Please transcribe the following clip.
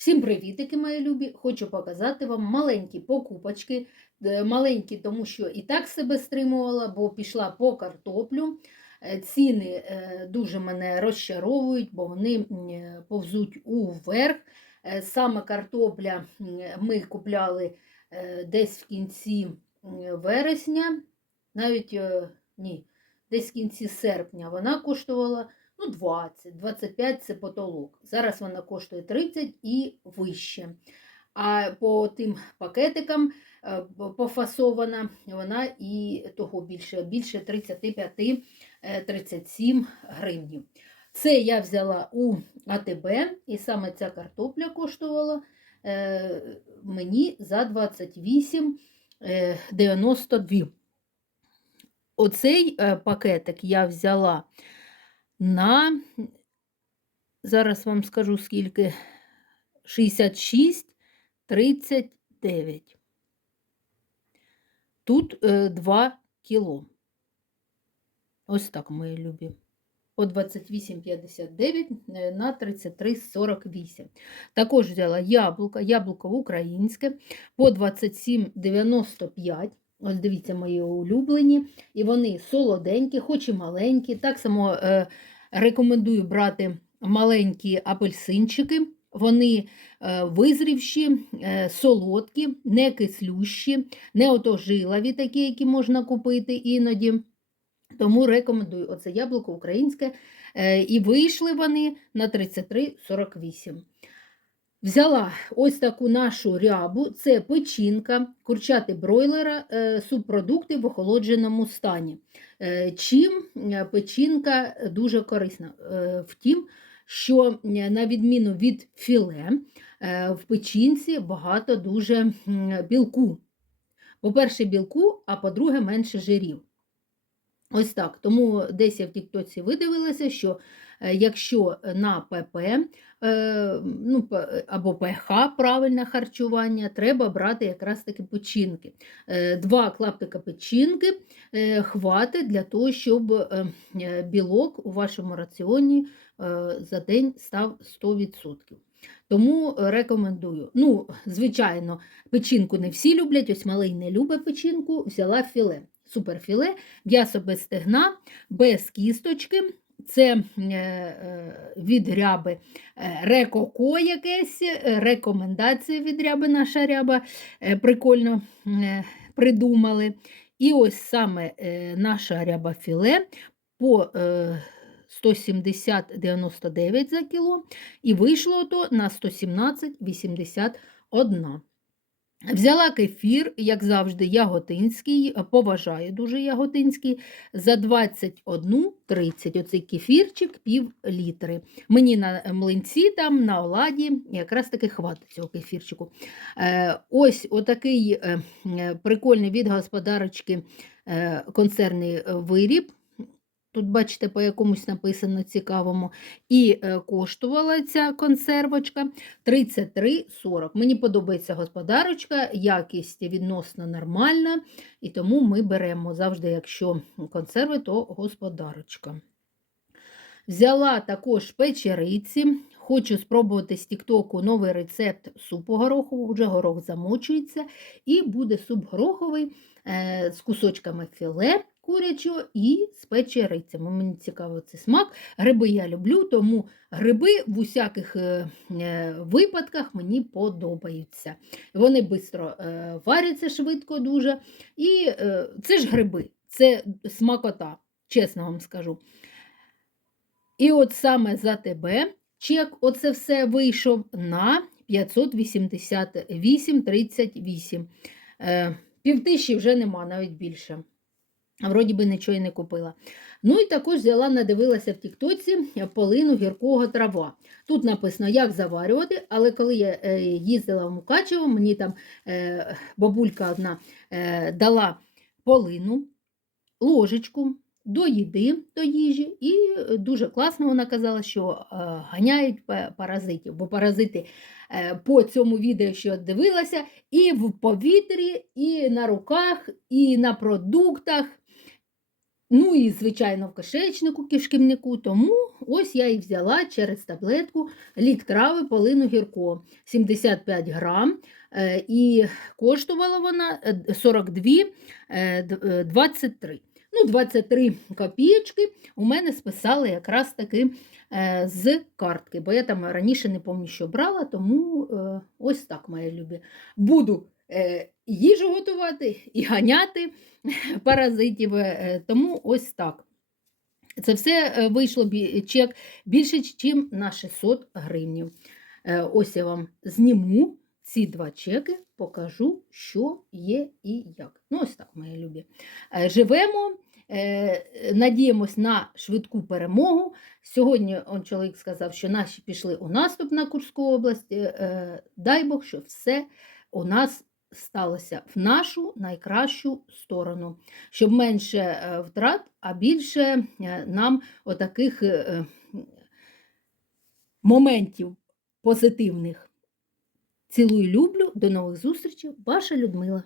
Всім привітики, мої любі! Хочу показати вам маленькі покупочки. Е, Маленькі, тому що і так себе стримувала, бо пішла по картоплю. Е, Ціни е, дуже мене розчаровують, бо вони повзуть уверх. Саме картопля ми купляли десь в кінці вересня, навіть ні, десь в кінці серпня вона коштувала ну, 20, 25 це потолок. Зараз вона коштує 30 і вище. А по тим пакетикам е, пофасована вона і того більше, більше 35-37 гривнів. Це я взяла у АТБ, і саме ця картопля коштувала е, мені за 28,92. Оцей е, пакетик я взяла на, зараз вам скажу скільки, 66,39. Тут е, 2 кіло. Ось так, мої любі. По 28,59 е, на 33,48. Також взяла яблука, яблуко українське по 27,95. Ось дивіться, мої улюблені. І вони солоденькі, хоч і маленькі. Так само е, рекомендую брати маленькі апельсинчики. Вони е, визрівші, е, солодкі, не кислющі, не отожилові такі, які можна купити іноді. Тому рекомендую оце яблуко українське. Е, і вийшли вони на 33,48. Взяла ось таку нашу рябу, це печінка, курчати бройлера, е, субпродукти в охолодженому стані. Е, Чим е, печінка дуже корисна? Втім, що на відміну від філе, в печінці багато дуже білку. По-перше, білку, а по-друге, менше жирів. Ось так. Тому десь я в Тіктоці видивилася, що якщо на ПП е, ну, або ПХ правильне харчування, треба брати якраз таки печінки. Е, Два клаптика печінки е, хватить для того, щоб е, е, білок у вашому раціоні е, за день став 100%. Тому е, рекомендую. Ну, звичайно, печінку не всі люблять, ось малий не любить печінку, взяла філе. Суперфіле, м'ясо без стегна, без кісточки. Це е, е, від ряби е, рекоко якесь, рекомендація від ряби наша ряба. Прикольно придумали. І ось саме наша ряба філе по е, 170,99 за кіло, і вийшло то на 117,81. Взяла кефір, як завжди, яготинський, поважаю дуже яготинський, за 21,30. Оцей кефірчик пів літри. Мені на млинці, там, на оладі, якраз таки хватить цього кефірчику. Е, ось отакий е, е, прикольний від господарочки концерний виріб. Тут, бачите, по якомусь написано цікавому. І е, коштувала ця консервочка 33,40. Мені подобається господарочка, якість відносно нормальна, і тому ми беремо завжди, якщо консерви, то господарочка. Взяла також печериці. Хочу спробувати з Тіктоку новий рецепт супу горохового. Вже горох замочується, і буде суп гороховий е, з кусочками філе курячого і з печерицями. Мені цікаво цей смак. Гриби я люблю, тому гриби в усяких е, е, випадках мені подобаються. Вони швидко е, варяться швидко дуже. І це ж гриби, це смакота, чесно вам скажу. І от саме за тебе чек, оце все вийшов на 588,38. Е, Півтисячі вже нема, навіть більше. Вроді би нічого і не купила. Ну і також взяла, надивилася в Тіктоці полину гіркого трава. Тут написано, як заварювати, але коли я е, їздила в Мукачево, мені там е, бабулька одна е, дала полину, ложечку до їди, до їжі, і е, дуже класно вона казала, що е, ганяють паразитів, бо паразити е, по цьому відео, що дивилася, і в повітрі, і на руках, і на продуктах. Ну і, звичайно, в кишечнику, кишківнику. Тому ось я і взяла через таблетку лік трави полину гірко 75 грам. е, І коштувала вона е, 42 е, е, 23. Ну, 23 копійочки у мене списали якраз таки з картки, бо я там раніше не пам'ятаю, що брала, тому ось так, мої любі. Буду їжу готувати і ганяти паразитів, е, тому ось так. Це все е, вийшло чек більше, ніж на 600 гривнів. Е, Ось я вам зніму ці два чеки, покажу, що є і як. Ну, ось так, мої любі. Е, Живемо, е, надіємось на швидку перемогу. Сьогодні он чоловік сказав, що наші пішли у наступ на Курську область. Е, е, Дай Бог, що все у нас сталося в нашу найкращу сторону, щоб менше е, втрат, а більше е, нам отаких е, моментів позитивних. Цілую, люблю, до нових зустрічей, ваша Людмила.